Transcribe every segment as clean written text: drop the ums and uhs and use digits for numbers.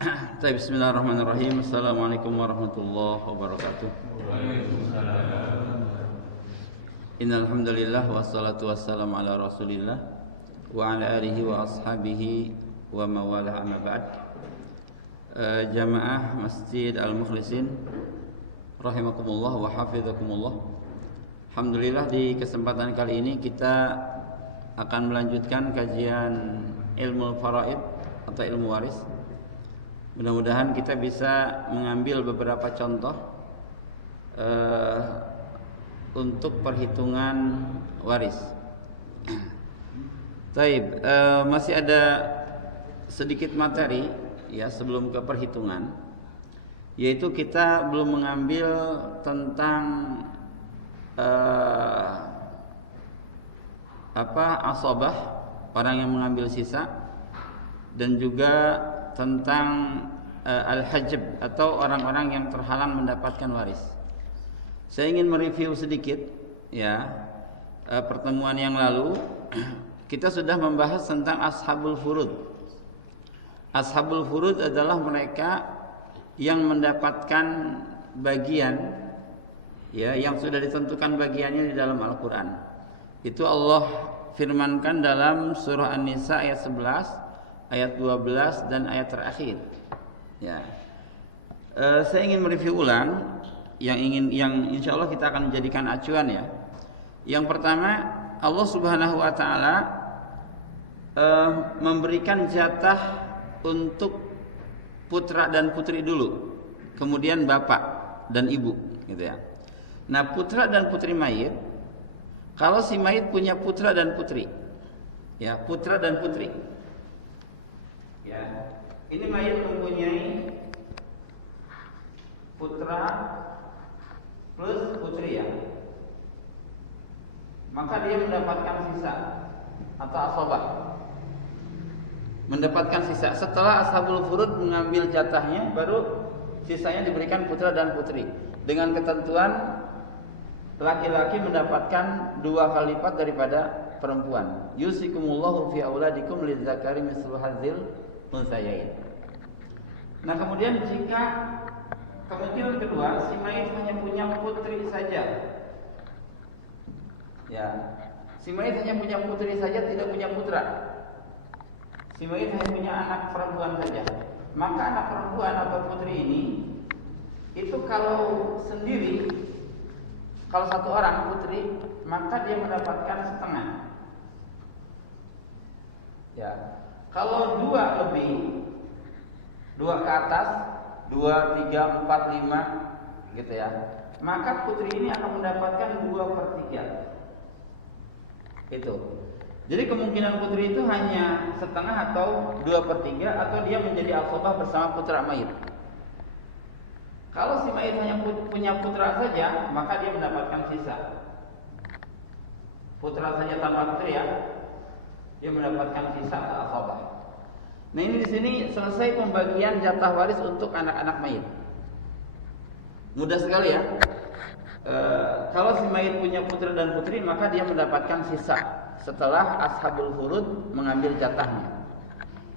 Bismillahirrahmanirrahim. Assalamualaikum warahmatullahi wabarakatuh. Innal hamdalillah wassalatu wassalamu ala Rasulillah wa ala alihi wa ashabihi wa mawalah amma ba'd. Jamaah Masjid Al-Mukhlisin rahimakumullah wa hafizakumullah. Alhamdulillah, di kesempatan kali ini kita akan melanjutkan kajian ilmu faraid atau ilmu waris. Mudah-mudahan kita bisa mengambil beberapa contoh untuk perhitungan waris. Taib, masih ada sedikit materi ya sebelum ke perhitungan, yaitu kita belum mengambil tentang asabah, orang yang mengambil sisa, dan juga tentang al-hajb atau orang-orang yang terhalang mendapatkan waris. Saya ingin mereview sedikit ya. Pertemuan yang lalu kita sudah membahas tentang ashabul furud. Ashabul furud adalah mereka yang mendapatkan bagian ya yang sudah ditentukan bagiannya di dalam Al-Qur'an. Itu Allah firmankan dalam surah An-Nisa ayat 11, ayat 12 dan ayat terakhir. Ya. Saya ingin mereview ulang yang insyaallah kita akan menjadikan acuan ya. Yang pertama, Allah Subhanahu wa taala memberikan jatah untuk putra dan putri dulu, kemudian bapak dan ibu gitu ya. Nah, putra dan putri mayit, kalau si mayit punya putra dan putri, ya, putra dan putri. Ya, ini mayit mempunyai putra plus putri ya, maka dia mendapatkan sisa atau asabah, mendapatkan sisa. Setelah ashabul furud mengambil jatahnya, baru sisanya diberikan putra dan putri dengan ketentuan laki-laki mendapatkan 2 kali lipat daripada perempuan. Yusikumullahu fi auladikum lidzakari mislu hadzil unsayain. Nah, kemudian jika kemungkinan kedua, si mayit hanya punya putri saja. Ya, si mayit hanya punya putri saja, tidak punya putra. Si mayit hanya punya anak perempuan saja. Maka anak perempuan atau putri ini itu kalau sendiri, kalau satu orang putri, maka dia mendapatkan setengah. Ya. Kalau 2 lebih, 2 ke atas, 2, 3, 4, 5 gitu ya, maka putri ini akan mendapatkan 2/3. Itu. Jadi kemungkinan putri itu hanya setengah atau 2/3, atau dia menjadi asabah bersama putra mayit. Kalau si mayit hanya punya putra saja, maka dia mendapatkan sisa. Putra saja tanpa putri ya, dia mendapatkan sisa asabah. Nah, ini di sini selesai pembagian jatah waris untuk anak-anak mayit. Mudah sekali ya. Kalau si mayit punya putra dan putri, maka dia mendapatkan sisa setelah ashabul furud mengambil jatahnya.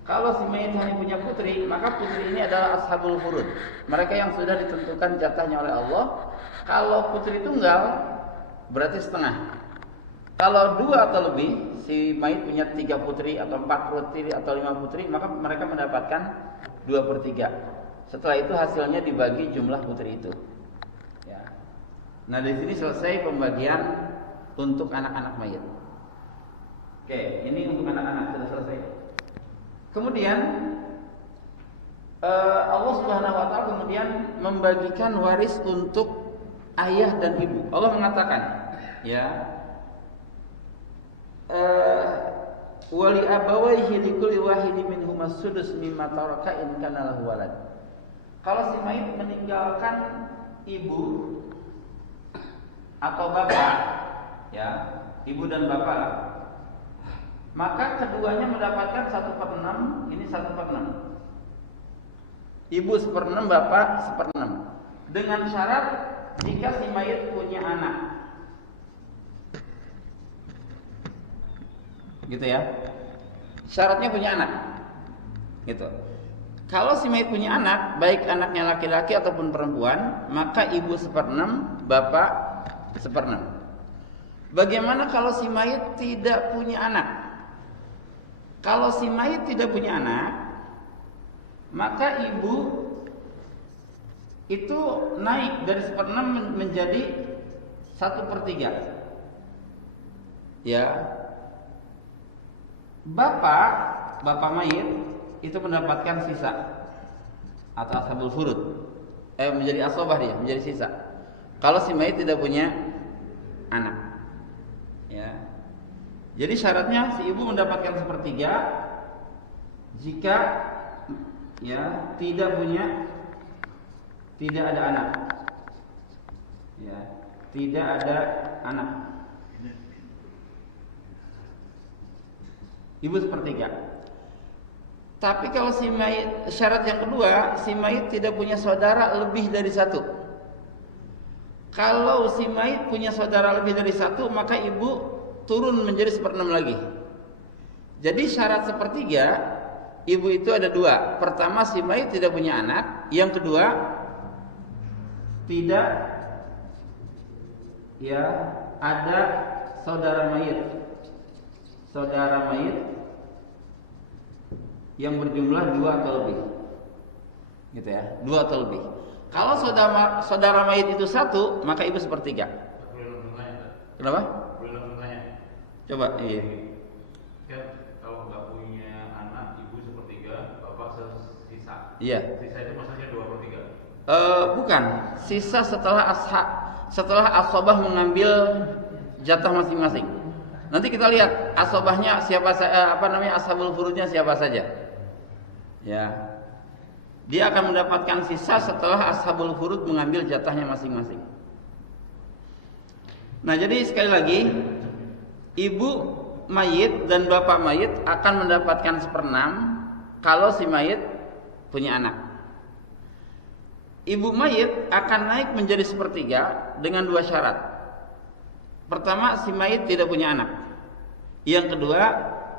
Kalau si mayit hanya punya putri, maka putri ini adalah ashabul furud, mereka yang sudah ditentukan jatahnya oleh Allah. Kalau putri tunggal berarti setengah. Kalau 2 atau lebih, si mayit punya 3 putri atau 4 putri atau 5 putri, maka mereka mendapatkan 2/3. Setelah itu hasilnya dibagi jumlah putri itu. Ya. Nah, di sini selesai pembagian untuk anak-anak mayit. Oke, ini untuk anak-anak sudah selesai. Kemudian Allah Subhanahu wa taala kemudian membagikan waris untuk ayah dan ibu. Allah mengatakan, ya, wali abawaihi likulli wahidin minhum as-sudus mimma taraka in kana lahu walad. Kalau si mayit meninggalkan ibu atau bapak, ya, ibu dan bapak, maka keduanya mendapatkan 1/6, ini 1/6. Ibu 1/6, bapak 1/6. Dengan syarat jika si mayit punya anak. Gitu ya. Syaratnya punya anak. Gitu. Kalau si mayit punya anak, baik anaknya laki-laki ataupun perempuan, maka ibu 1/6, bapak 1/6. Bagaimana kalau si mayit tidak punya anak? Kalau si mayit tidak punya anak, maka ibu itu naik dari 1/6 menjadi 1/3. Ya, bapak mayit itu mendapatkan sisa atau ashabul furud, menjadi asobah, dia menjadi sisa. Kalau si mayit tidak punya anak, ya. Jadi syaratnya si ibu mendapatkan 1/3 jika ya tidak ada anak, ya, tidak ada anak. Ibu 1/3. Tapi kalau si mayit, syarat yang kedua, si mayit tidak punya saudara lebih dari 1. Kalau si mayit punya saudara lebih dari 1, maka ibu turun menjadi 1/6 lagi. Jadi syarat 1/3 ibu itu ada 2. Pertama, si mayit tidak punya anak. Yang kedua, tidak ya ada saudara mayit. Saudara mayit yang berjumlah 2 atau lebih. Gitu ya, 2 atau lebih. Kalau saudara mayit itu 1, maka ibu 1/3. Kenapa? Coba, iya. Kan kalau nggak punya anak, ibu 1/3, bapak sisa. Iya. Sisa itu maksudnya 2/3. Bukan. Sisa setelah asobah mengambil jatah masing-masing. Nanti kita lihat asobahnya siapa, ashabul furudnya siapa saja. Ya. Dia akan mendapatkan sisa setelah ashabul furud mengambil jatahnya masing-masing. Nah, jadi sekali lagi, ibu mayit dan bapak mayit akan mendapatkan 1/6 kalau si mayit punya anak. Ibu mayit akan naik menjadi 1/3 dengan 2 syarat. Pertama, si mayit tidak punya anak. Yang kedua,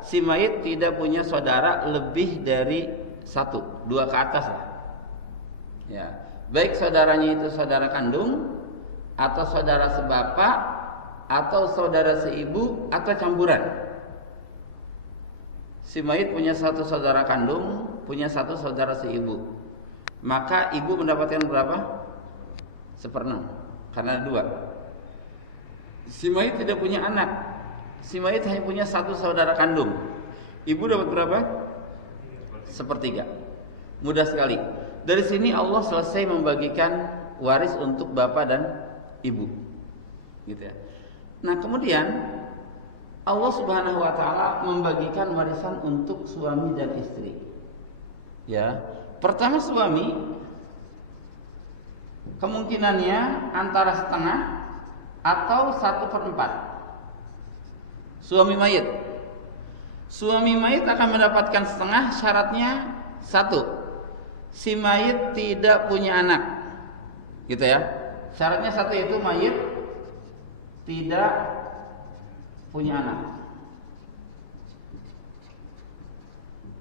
si mayit tidak punya saudara lebih dari 1, 2 ke atas lah. Ya, baik saudaranya itu saudara kandung atau saudara sebapak atau saudara seibu atau campuran. Si mayit punya 1 saudara kandung, punya 1 saudara seibu. Maka ibu mendapatkan berapa? 1/6. Karena ada 2. Si mayit tidak punya anak. Si mayit hanya punya 1 saudara kandung. Ibu dapat berapa? 1/3. Mudah sekali. Dari sini Allah selesai membagikan waris untuk bapak dan ibu. Gitu ya. Nah, kemudian Allah Subhanahu wa taala membagikan warisan untuk suami dan istri. Ya. Pertama, suami kemungkinannya antara setengah atau 1/4. Suami mayit akan mendapatkan setengah. Syaratnya 1, si mayit tidak punya anak, gitu ya. Syaratnya 1 itu mayit tidak punya anak.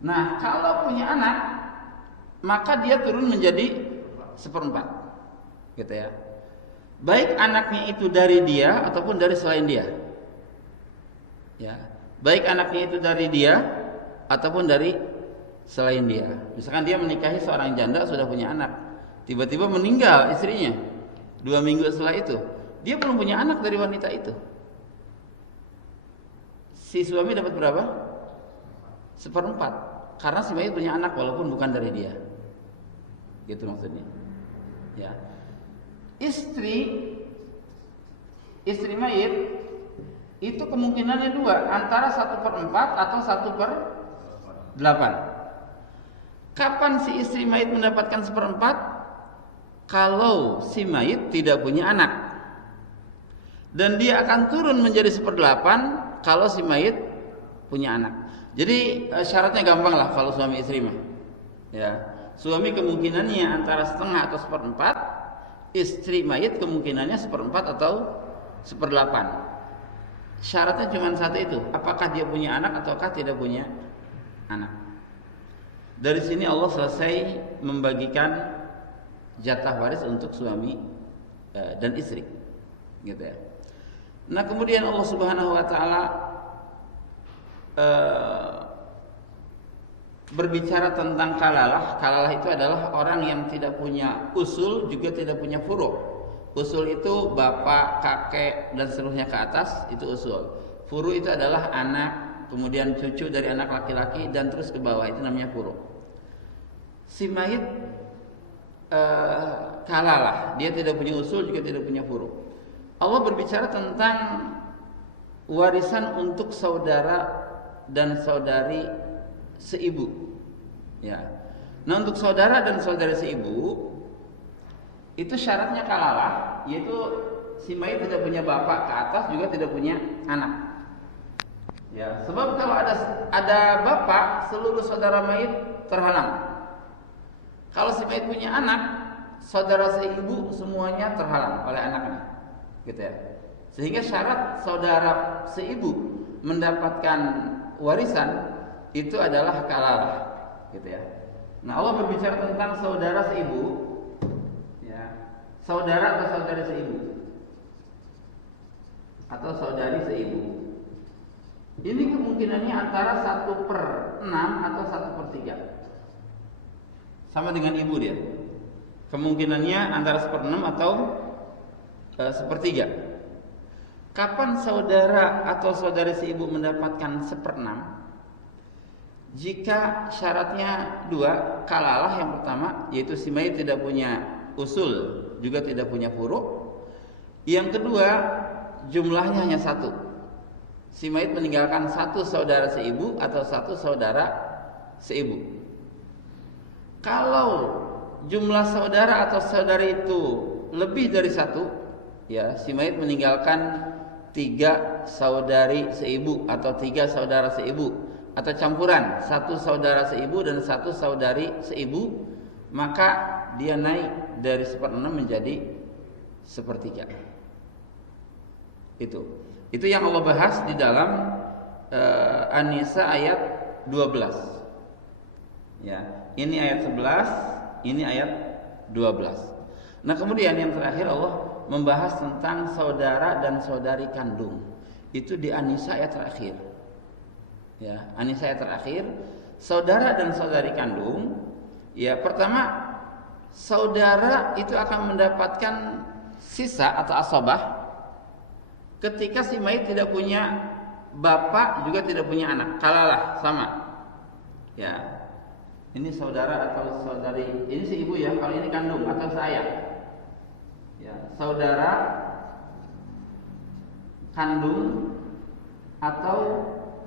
Nah, kalau punya anak, maka dia turun menjadi 1/4, gitu ya. Baik anaknya itu dari dia ataupun dari selain dia. Ya, baik anaknya itu dari dia ataupun dari selain dia. Misalkan dia menikahi seorang janda, sudah punya anak, tiba-tiba meninggal istrinya 2 minggu setelah itu, dia belum punya anak dari wanita itu. Si suami dapat berapa? 1/4. Karena si mayit punya anak walaupun bukan dari dia. Gitu maksudnya. Ya. Istri mayit itu kemungkinannya 2, antara 1/4 atau 1/8. Kapan si istri mayit mendapatkan 1/4? Kalau si mayit tidak punya anak. Dan dia akan turun menjadi 1/8 kalau si mayit punya anak. Jadi syaratnya gampang lah kalau suami istri mah. Ya, suami kemungkinannya antara setengah atau 1/4, istri mayit kemungkinannya 1/4 atau 1/8. Syaratnya cuma 1 itu, apakah dia punya anak ataukah tidak punya anak. Dari sini Allah selesai membagikan jatah waris untuk suami dan istri, gitu ya. Nah, kemudian Allah Subhanahu wa taala berbicara tentang kalalah. Kalalah itu adalah orang yang tidak punya usul juga tidak punya furu'. Usul itu bapak, kakek dan seluruhnya ke atas, itu usul. Furu' itu adalah anak, kemudian cucu dari anak laki-laki dan terus ke bawah, itu namanya furu'. Si mayit kalalah, dia tidak punya usul juga tidak punya furu'. Allah berbicara tentang warisan untuk saudara dan saudari seibu. Ya. Nah, untuk saudara dan saudari seibu itu syaratnya kalalah, yaitu si mayit tidak punya bapak ke atas juga tidak punya anak. Ya, sebab kalau ada bapak, seluruh saudara mayit terhalang. Kalau si mayit punya anak, saudara seibu semuanya terhalang oleh anaknya, gitu ya. Sehingga syarat saudara seibu mendapatkan warisan itu adalah kalalah, gitu ya. Nah, Allah berbicara tentang saudara seibu, ya, saudara atau saudari seibu, atau saudari seibu. Ini kemungkinannya antara 1/6 atau 1/3, sama dengan ibu dia. Kemungkinannya antara 1/6 atau 1/3. Kapan saudara atau saudari seibu mendapatkan 1/6? Jika syaratnya dua, kalalah yang pertama, yaitu si mayit tidak punya usul juga tidak punya furu'. Yang kedua, jumlahnya hanya satu. Si mayit meninggalkan satu saudara seibu atau satu saudara seibu. Kalau jumlah saudara atau saudari itu lebih dari satu, ya, si mayit meninggalkan 3 saudari seibu atau 3 saudara seibu, atau campuran 1 saudara seibu dan 1 saudari seibu, maka dia naik dari 1/6 menjadi 1/3. Itu yang Allah bahas di dalam An-Nisa ayat 12. Ya, ini ayat 11, ini ayat 12. Nah, kemudian yang terakhir Allah membahas tentang saudara dan saudari kandung. Itu di An-Nisa ayat terakhir. Ya, An-Nisa ayat terakhir, saudara dan saudari kandung. Ya, pertama, saudara itu akan mendapatkan sisa atau asabah ketika si mayit tidak punya bapak juga tidak punya anak. Kalalah sama. Ya. Ini saudara atau saudari, ini si ibu ya, kalau ini kandung atau seayah. Ya, saudara kandung atau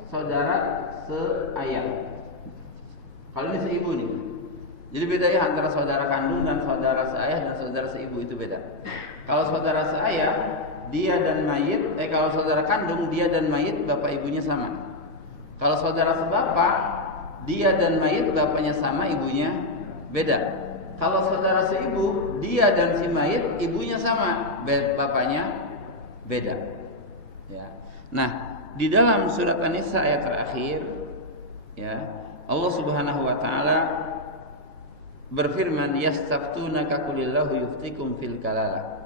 saudara seayah. Kalau ini seibu nih. Jadi beda ya antara saudara kandung dan saudara seayah dan saudara seibu, itu beda. Kalau saudara seayah, dia dan mayit, kalau saudara kandung, dia dan mayit bapak ibunya sama. Kalau saudara sebapak, dia dan mayit bapaknya sama, ibunya beda. Kalau saudara seibu, dia dan si mayit ibunya sama, bapaknya beda. Ya. Nah, di dalam surat An-Nisa ayat terakhir, ya, Allah Subhanahu wa taala berfirman, yastaftunaka qulillahu yuftikum fil kalalah.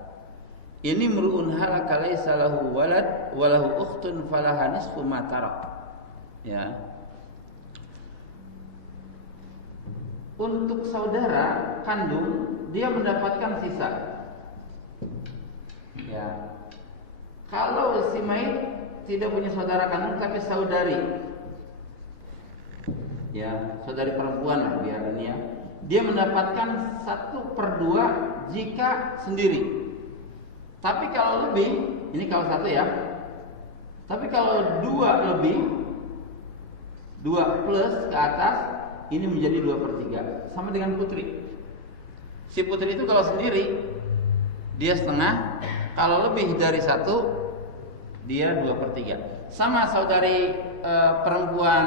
Ini mru'un halaka laisa lahu walad wa lahu ukhtun falaha nisfu ma tarak. Ya. Untuk saudara kandung, dia mendapatkan sisa. Ya. Kalau si mayit tidak punya saudara kandung tapi saudari, ya, saudari perempuan lah biar ini ya, dia mendapatkan 1/2 jika sendiri. Tapi kalau lebih, ini kalau 1 ya. Tapi kalau 2 lebih, 2 plus ke atas, ini menjadi 2/3. Sama dengan putri. Si putri itu kalau sendiri, dia setengah. Kalau lebih dari 1, dia 2/3. Sama saudari perempuan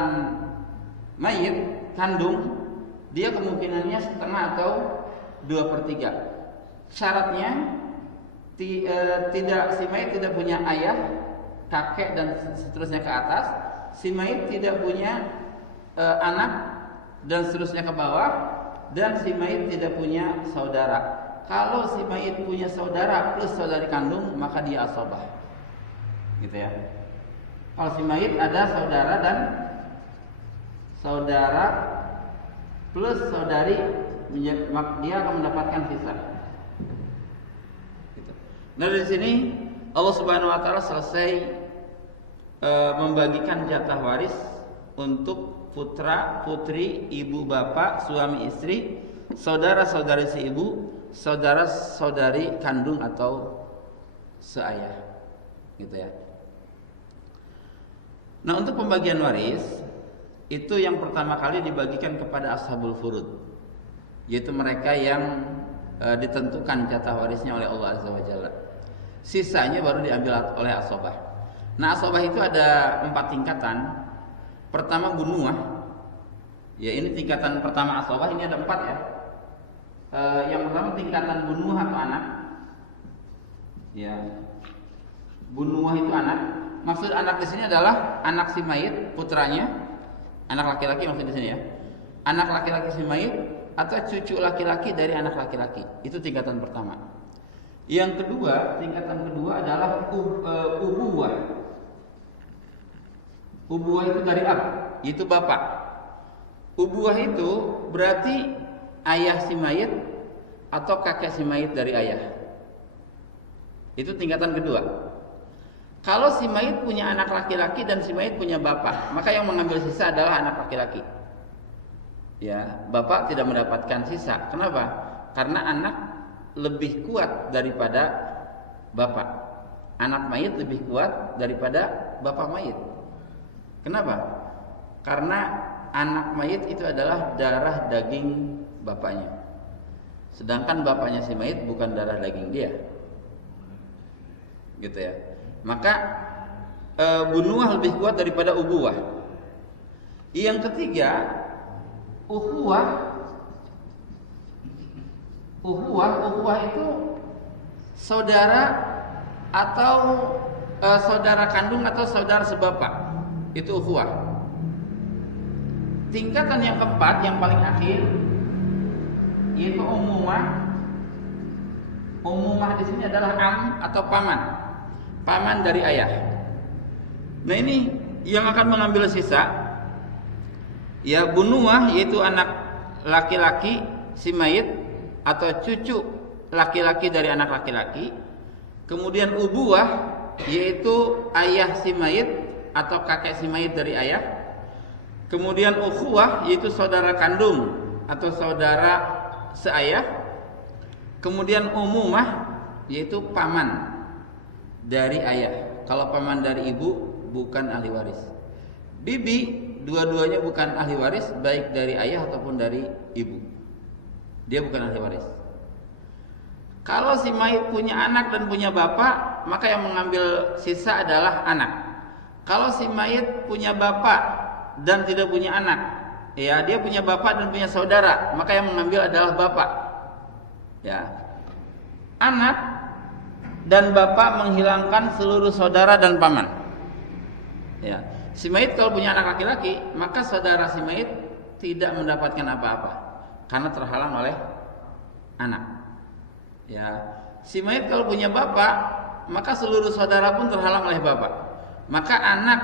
mayit kandung, dia kemungkinannya setengah atau 2/3. Syaratnya tidak, si mayit tidak punya ayah, kakek dan seterusnya ke atas. Si mayit tidak punya anak dan seterusnya ke bawah, dan si mayit tidak punya saudara. Kalau si mayit punya saudara plus saudari kandung, maka dia asabah. Gitu ya. Kalau si mayit ada saudara dan saudara plus saudari, dia akan mendapatkan sisa. Gitu. Nah dari sini Allah Subhanahu Wa Taala selesai membagikan jatah waris untuk putra, putri, ibu, bapak, suami, istri, saudara, saudari si ibu, saudara, saudari kandung atau seayah, gitu ya. Nah untuk pembagian waris itu yang pertama kali dibagikan kepada ashabul furud, yaitu mereka yang ditentukan jatah warisnya oleh Allah Azza wa Jalla. Sisanya baru diambil oleh ashabah. Nah ashabah itu ada 4 tingkatan. Pertama bunuah, ya ini tingkatan pertama ashabah, ini ada 4 ya. Yang pertama tingkatan bunuah atau anak, ya bunuah itu anak. Maksud anak di sini adalah anak si mayit, putranya, anak laki-laki maksud di sini ya. Anak laki-laki si mayit atau cucu laki-laki dari anak laki-laki. Itu tingkatan pertama. Yang kedua, tingkatan kedua adalah ubuwah. Ubuwah itu dari ab, yaitu bapak. Ubuwah itu berarti ayah si mayit atau kakek si mayit dari ayah. Itu tingkatan kedua. Kalau si mayit punya anak laki-laki dan si mayit punya bapak, maka yang mengambil sisa adalah anak laki-laki. Ya, bapak tidak mendapatkan sisa. Kenapa? Karena anak lebih kuat daripada bapak. Anak mayit lebih kuat daripada bapak mayit. Kenapa? Karena anak mayit itu adalah darah daging bapaknya. Sedangkan bapaknya si mayit bukan darah daging dia. Gitu ya. Maka bunuah lebih kuat daripada ubuwah. Yang ketiga, ukhuwah. Ukhuwah itu saudara atau saudara kandung atau saudara sebapak. Itu ukhuwah. Tingkatan yang keempat, yang paling akhir, yaitu umumah. Umumah di sini adalah am atau paman. Paman dari ayah. Nah ini yang akan mengambil sisa, ya bunuah, yaitu anak laki-laki si mayit atau cucu laki-laki dari anak laki-laki. Kemudian ubuwah, yaitu ayah si mayit atau kakek si mayit dari ayah. Kemudian ukhuwah, yaitu saudara kandung atau saudara seayah. Kemudian umumah, yaitu paman dari ayah. Kalau paman dari ibu bukan ahli waris. Bibi dua-duanya bukan ahli waris, baik dari ayah ataupun dari ibu. Dia bukan ahli waris. Kalau si mayit punya anak dan punya bapak, maka yang mengambil sisa adalah anak. Kalau si mayit punya bapak dan tidak punya anak, ya dia punya bapak dan punya saudara, maka yang mengambil adalah bapak. Ya. Anak dan bapak menghilangkan seluruh saudara dan paman. Ya, si mayit kalau punya anak laki-laki, maka saudara si mayit tidak mendapatkan apa-apa karena terhalang oleh anak. Ya, si mayit kalau punya bapak, maka seluruh saudara pun terhalang oleh bapak. Maka anak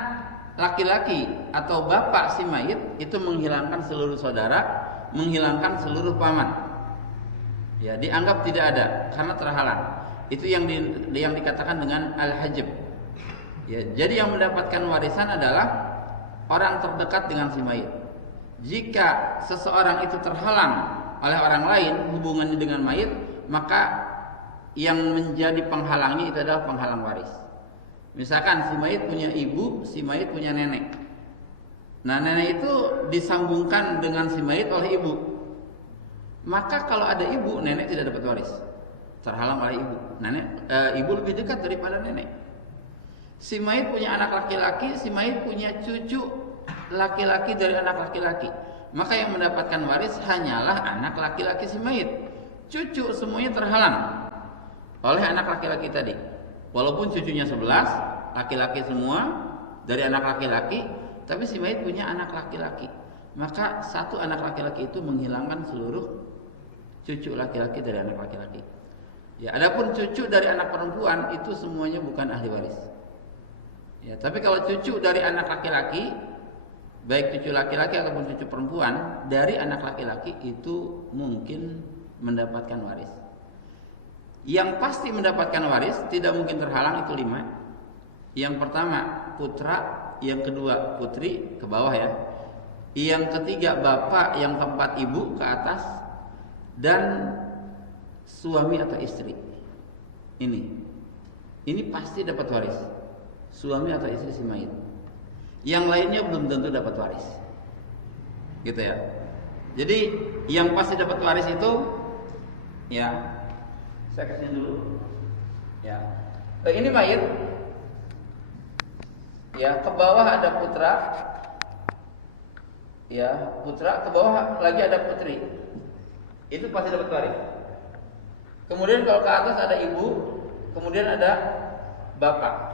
laki-laki atau bapak si mayit itu menghilangkan seluruh saudara, menghilangkan seluruh paman. Ya, dianggap tidak ada karena terhalang. Itu yang dikatakan dengan al-hajb. Ya, jadi yang mendapatkan warisan adalah orang terdekat dengan si mayit. Jika seseorang itu terhalang oleh orang lain hubungannya dengan mayit, maka yang menjadi penghalangnya itu adalah penghalang waris. Misalkan si mayit punya ibu, si mayit punya nenek. Nah, nenek itu disambungkan dengan si mayit oleh ibu. Maka kalau ada ibu, nenek tidak dapat waris. Terhalang oleh ibu. Ibu lebih dekat daripada nenek. Si mayit punya anak laki-laki, si mayit punya cucu laki-laki dari anak laki-laki. Maka yang mendapatkan waris hanyalah anak laki-laki si mayit. Cucu semuanya terhalang oleh anak laki-laki tadi. Walaupun cucunya 11, laki-laki semua dari anak laki-laki, tapi si mayit punya anak laki-laki. maka satu anak laki-laki itu menghilangkan seluruh cucu laki-laki dari anak laki-laki. Ya, adapun cucu dari anak perempuan itu semuanya bukan ahli waris. Ya, tapi kalau cucu dari anak laki-laki, baik cucu laki-laki ataupun cucu perempuan dari anak laki-laki itu mungkin mendapatkan waris. Yang pasti mendapatkan waris tidak mungkin terhalang itu 5. Yang pertama putra, yang kedua putri ke bawah ya. Yang ketiga bapak, yang keempat ibu ke atas, dan suami atau istri. Ini pasti dapat waris. Suami atau istri si mayit. Yang lainnya belum tentu dapat waris. Gitu ya. Jadi yang pasti dapat waris itu ya, saya kasih dulu. Ya. Ini mayit. Ya, ke bawah ada putra. Ya, putra, ke bawah lagi ada putri. Itu pasti dapat waris. Kemudian kalau ke atas ada ibu, kemudian ada bapak.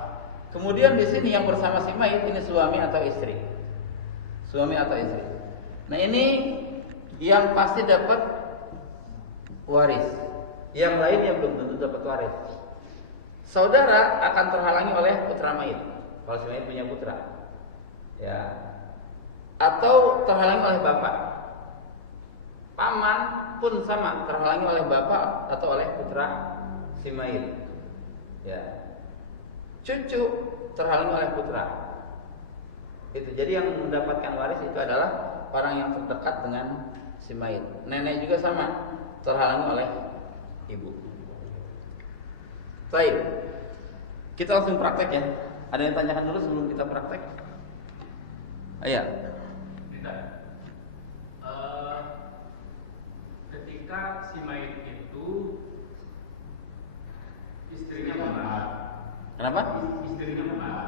Kemudian di sini yang bersama si mayit ini suami atau istri. Suami atau istri. Nah, ini yang pasti dapat waris. Yang lainnya belum tentu dapat waris. Saudara akan terhalangi oleh putra mayit. Kalau si mayit punya putra. Ya. Atau terhalangi oleh bapak. Paman pun sama, terhalangi oleh bapak atau oleh putra si mayit. Ya. Cucu terhalangi oleh putra. Itu. Jadi yang mendapatkan waris itu adalah orang yang terdekat dengan si mayit. Nenek juga sama, terhalangi oleh ibu. Baik. Kita langsung praktek ya. Ada yang tanyakan dulu sebelum kita praktek? Iya. Ketika si mayit itu istrinya meninggal. Kenapa? Istrinya meninggal.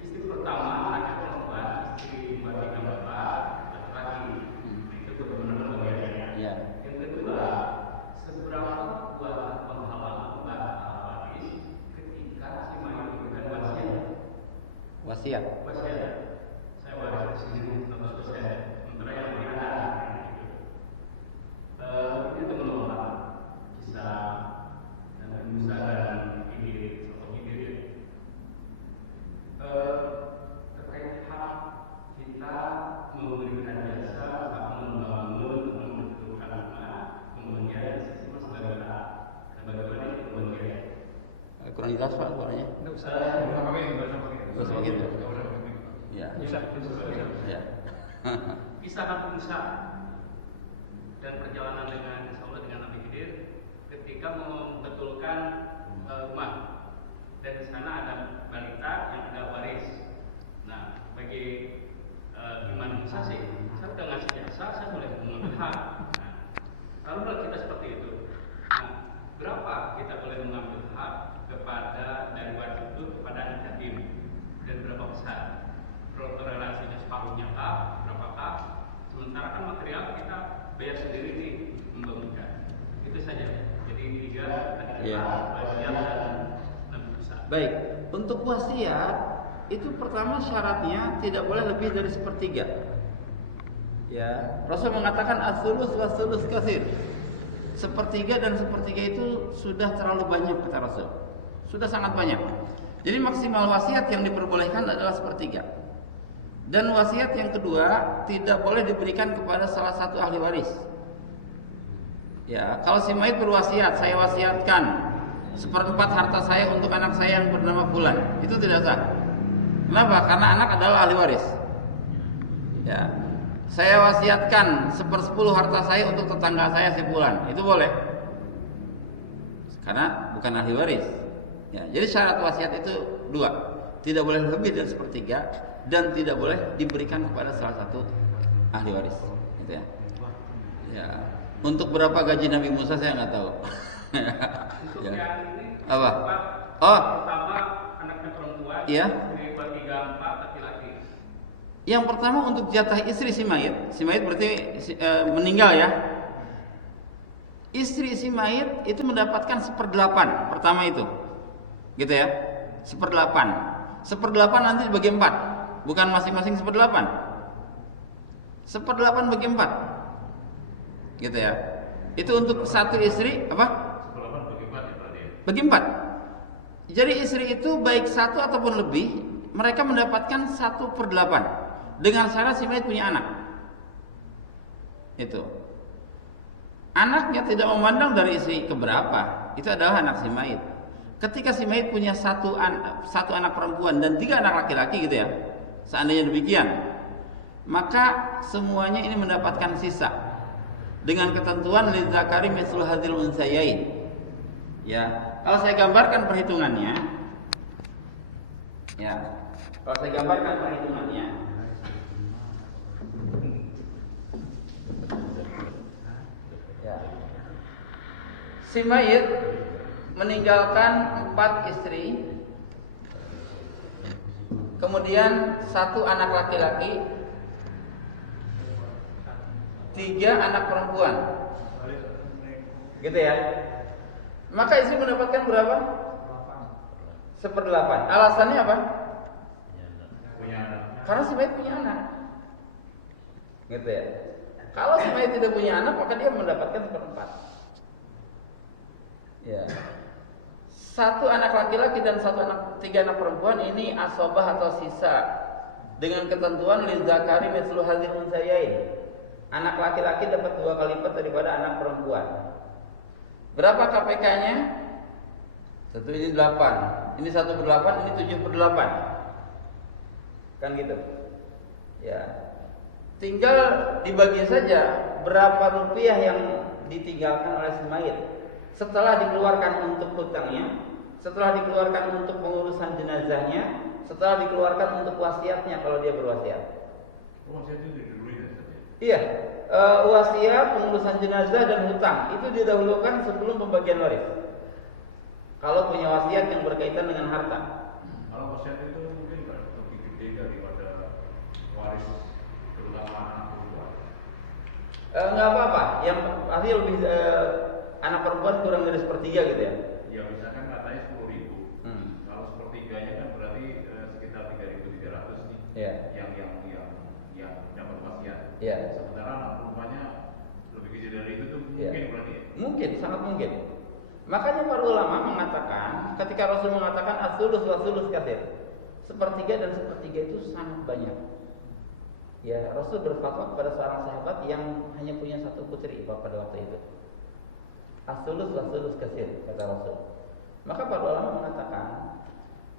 Istri pertama anak perempuan, istri bagian bapak laki-laki. Itu benar-benar bagiannya. Ya. Yang kedua, seberapa kuat penghalang waris ketika si mayit memberikan wasiat. Wasiat. Saya waris di sini 100%. Sementara yang berikan itu menolak kisah dan Musa dan Khidir atau Khidir. Terkait hak kita memberikan jasa atau membangun membetulkan anak, kemudian sisi masyarakat dan bagaimana itu pembagian. Kurang jelas Pak suaranya. Tidak usah begitu. Ya. Bisa. Ya. Kisah Nabi Musa dan perjalanan dengan Insya Allah dengan Nabi Khidir ketika membetulkan rumah, dan di sana ada balita yang tidak waris. Nah, bagi iman Musa sih, saya sudah ngasih jasa, saya boleh mengambil hak. Nah, kalau kita seperti itu, nah, berapa kita boleh mengambil hak kepada dari waris itu kepada anak yatim, dan berapa besar? Relasinya separuhnya kah? Berapakah? Sementara kan material kita bayar sendiri nih membangunkan. Itu saja. Jadi 3 tadi wasiat dan Nabi Musa. Baik, untuk wasiat itu pertama syaratnya tidak boleh lebih dari 1/3. Ya, Rasul mengatakan as-sulus was-sulus katsir. 1/3 dan 1/3 itu sudah terlalu banyak kata Rasul. Sudah sangat banyak. Jadi maksimal wasiat yang diperbolehkan adalah 1/3. Dan wasiat yang kedua tidak boleh diberikan kepada salah satu ahli waris. Ya, kalau si mayit berwasiat, saya wasiatkan 1/4 harta saya untuk anak saya yang bernama Fulan, itu tidak sah. Kenapa? Karena anak adalah ahli waris. Ya, saya wasiatkan 1/10 harta saya untuk tetangga saya si Fulan, itu boleh. Karena bukan ahli waris. Ya, jadi syarat wasiat itu 2, tidak boleh lebih dari 1/3. Dan tidak boleh diberikan kepada salah satu ahli waris, gitu ya. Ya, untuk berapa gaji Nabi Musa saya nggak tahu. Untuk Ya. yang ini, Apa? pertama anaknya perempuan, Iya. 2, 3, 4 laki-laki. Yang pertama untuk jatah istri si mayit berarti meninggal ya. Istri si mayit itu mendapatkan 1/8 pertama itu, gitu ya. 1/8 nanti dibagi 4. Bukan masing-masing 1/8. 1/8 bagi 4. Gitu ya. Itu untuk satu istri apa? 1/8 bagi 4 ya berarti ya. Bagi 4. Jadi istri itu baik satu ataupun lebih, mereka mendapatkan 1/8 dengan syarat si mayit punya anak. Itu. Anaknya tidak memandang dari istri keberapa, itu adalah anak si mayit. Ketika si mayit punya satu anak perempuan dan 3 anak laki-laki gitu ya, seandainya demikian, maka semuanya ini mendapatkan sisa dengan ketentuan lidzakari mithlu hadzal unsayain. Ya, kalau saya gambarkan perhitungannya, ya, kalau saya gambarkan perhitungannya, ya, si mayit meninggalkan 4 istri, kemudian 1 anak laki-laki, 3 anak perempuan, gitu ya. Maka istri mendapatkan berapa? 1/8. Alasannya apa? Punya anak. Karena si mayit punya anak, gitu ya. Kalau si mayit tidak punya anak, maka dia mendapatkan 1/4. Ya. 1 anak laki-laki dan 3 anak perempuan ini asobah atau sisa dengan ketentuan lidzakari mithlu hadzal unsayain. Anak laki-laki dapat 2 kali lipat daripada anak perempuan. Berapa KPK-nya? Satu ini 8, ini 1/8, ini 7/8. Kan gitu. Ya. Tinggal dibagi saja berapa rupiah yang ditinggalkan oleh si mayit setelah dikeluarkan untuk hutangnya, setelah dikeluarkan untuk pengurusan jenazahnya, setelah dikeluarkan untuk wasiatnya kalau dia berwasiat. Wasiat itu didahului ya? Iya, wasiat, pengurusan jenazah dan hutang itu didahulukan sebelum pembagian waris. Kalau punya wasiat yang berkaitan dengan harta. Kalau wasiat itu mungkin lebih gede daripada waris, terutama anak perempuan. Nggak apa-apa, yang artinya lebih anak perempuan kurang dari 1/3 gitu ya. Ya misalkan katanya 10.000. Kalau 1/3-nya kan berarti sekitar 3.300 nih. Iya. Yang dapat wasiat. Iya. Sementara anak perempuannya lebih kecil dari itu tuh Iya. mungkin berarti ya. Mungkin, sangat mungkin. Makanya para ulama mengatakan, ketika Rasul mengatakan as-sulus wa sulus katsir, 1/3 dan 1/3 itu sangat banyak. Ya, Rasul berfatwa kepada seorang sahabat yang hanya punya 1 putri pada waktu itu. As-sulus wa sulus katsir, kata Rasul. Maka para ulama mengatakan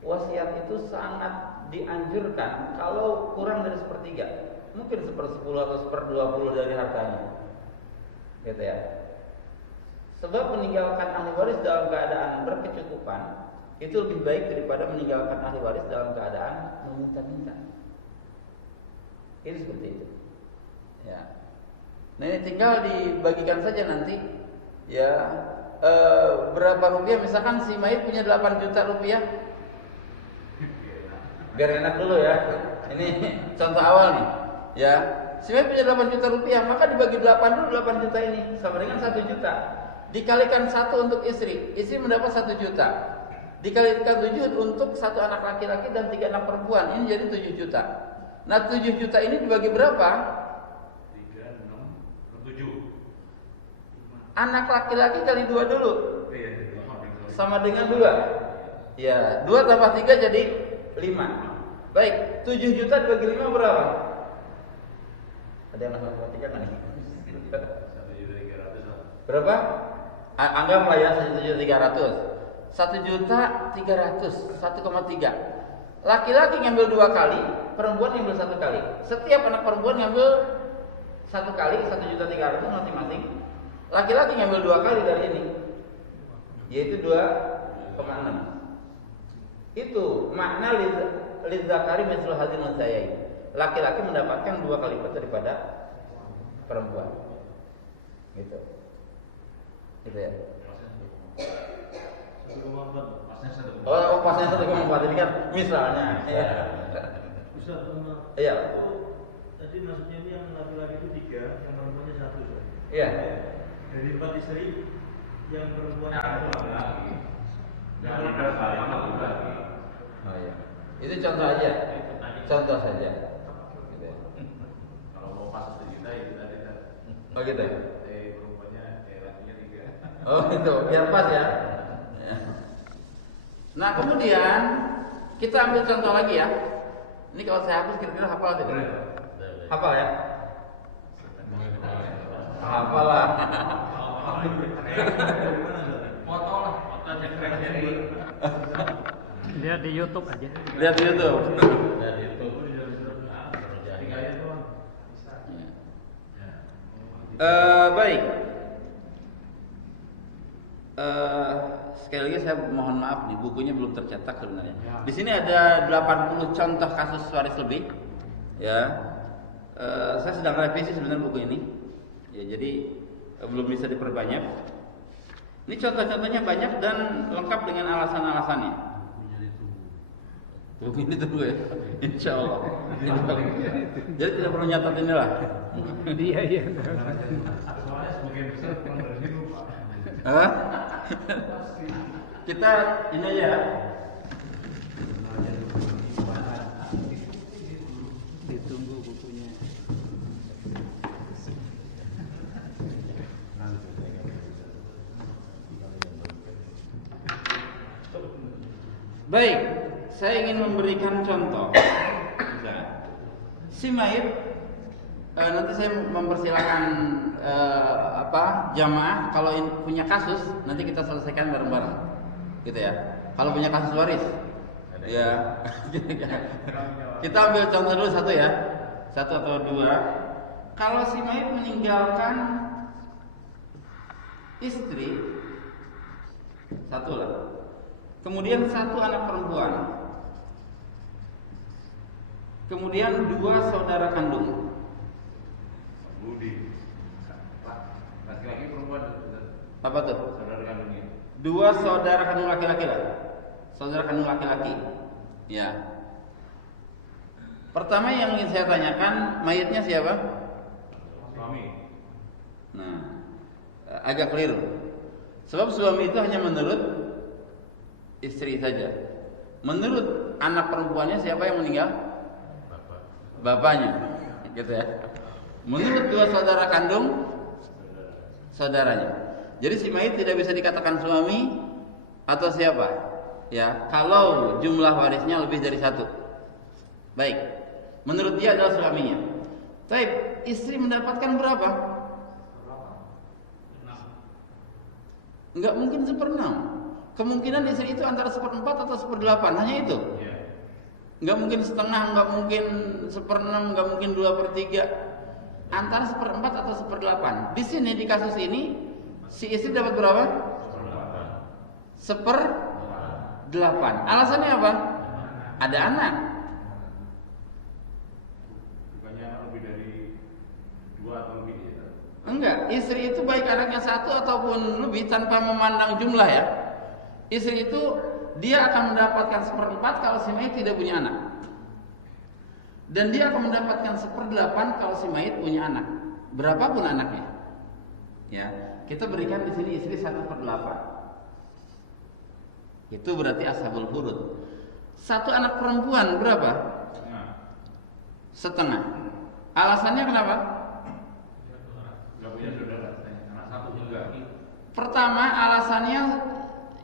wasiat itu sangat dianjurkan kalau kurang dari 1/3, mungkin 1/10 atau 1/20 dari hartanya, gitu ya. Sebab meninggalkan ahli waris dalam keadaan berkecukupan itu lebih baik daripada meninggalkan ahli waris dalam keadaan meminta-minta. Itu seperti itu. Ya. Nah ini tinggal dibagikan saja nanti. Ya, berapa rupiah? Misalkan si mayit punya 8 juta rupiah. Biar enak dulu ya. Ini contoh awal nih. Ya, si mayit punya 8 juta rupiah, maka dibagi 8 dulu, 8 juta ini sama dengan 1 juta. Dikalikan 1 untuk istri mendapat 1 juta. Dikalikan 7 untuk 1 anak laki-laki dan 3 anak perempuan, ini jadi 7 juta. Nah 7 juta ini dibagi berapa? 3, 6, 7. Anak laki-laki kali 2 dulu, Iya, sama dengan 2. Ya, 2 tambah 3 jadi 5. Baik, 7 juta dibagi 5 berapa? Ada yang matematika nggak nih? 1.300.000 lah. Berapa? Anggaplah ya 1.300.000. 1.300.000, 1,3. Laki-laki ngambil 2 kali, perempuan ngambil 1 kali. Setiap anak perempuan ngambil 1 kali, 1.300.000 masing-masing. Laki-laki ngambil 2 kali dari ini, yaitu 2,6. Itu makna lidzakari mithlu hadzal unsayain. Laki-laki mendapatkan 2 kali lipat daripada perempuan. Gitu. Gitu ya. Oh, pasnya 1,4 ini kan misalnya. Iya. Iya. Tadi maksudnya ini yang laki-laki itu 3, yang perempuannya 1. Iya. Dari 4 istri, yang perempuan laki-laki. Yang laki-laki. Oh iya. Itu contoh aja. Contoh saja. Gitu ya. Kalau mau pas istri Oh gitu. perempuannya lakinya 3. Oh gitu, biar pas ya. Nah kemudian kita ambil contoh lagi ya. Ini kalau saya hapus kira-kira hafal tidak? Hafal ya? Hafal lah. Foto lah, foto cekrek jadi. Lihat di YouTube aja. Lihat di YouTube. Dari itu tinggalnya tuh Baik. Sekali lagi saya mohon maaf nih, bukunya belum tercetak sebenarnya. Di sini ada 80 contoh kasus waris lebih. Ya. Saya sedang revisi sebenarnya buku ini. Ya, jadi belum bisa diperbanyak. Ini contoh-contohnya banyak dan lengkap dengan alasan-alasannya. Buku ini tunggu ya. Insya Allah. Jadi tidak perlu nyatat inilah. Iya. soalnya sebagian besar orang dari sini lupa. Hah? Kita ini aja ya. Ditunggu bukunya. Baik, saya ingin memberikan contoh. Misalnya, si mayit, nanti saya mempersilahkan jamaah kalau punya kasus nanti kita selesaikan bareng-bareng, gitu ya. Kalau punya kasus waris, ya. Kita ambil contoh dulu satu ya, satu atau dua. Kalau si mayit meninggalkan istri, satu lah. Kemudian satu anak perempuan. Kemudian 2 saudara kandung. Budi. Laki-laki perempuan. Apa tuh? Saudara kandungnya. 2 saudara kandung laki-laki lah. Saudara kandung laki-laki. Ya. Pertama yang ingin saya tanyakan, mayitnya siapa? Suami. Nah, agak keliru. Sebab suami itu hanya menurut istri saja. Menurut anak perempuannya siapa yang meninggal? Bapaknya, gitu ya. Menurut 2 saudara kandung, saudaranya. Jadi si mayit tidak bisa dikatakan suami atau siapa, ya. Kalau jumlah warisnya lebih dari 1. Baik, menurut dia adalah suaminya. Tapi istri mendapatkan berapa? Enggak mungkin 1/6. Kemungkinan istri itu antara 1/4 atau 1/8, hanya itu. Enggak mungkin setengah, enggak mungkin 1/6, enggak mungkin 2/3. Antara 1/4 atau 1/8. Di sini di kasus ini si istri dapat berapa? 1/8. Alasannya apa? Ada anak. Bukannya lebih dari 2 atau lebih ya? Enggak, istri itu baik anaknya 1 ataupun lebih tanpa memandang jumlah ya. Istri itu dia akan mendapatkan 1/4 kalau si mayit tidak punya anak. Dan dia akan mendapatkan 1/8 kalau si mayit punya anak. Berapapun anaknya. Ya, kita berikan di sini istri 1/8. Itu berarti ashabul furud. Satu anak perempuan berapa? Setengah. Alasannya kenapa? Gak punya saudara, anak 1 juga. Pertama alasannya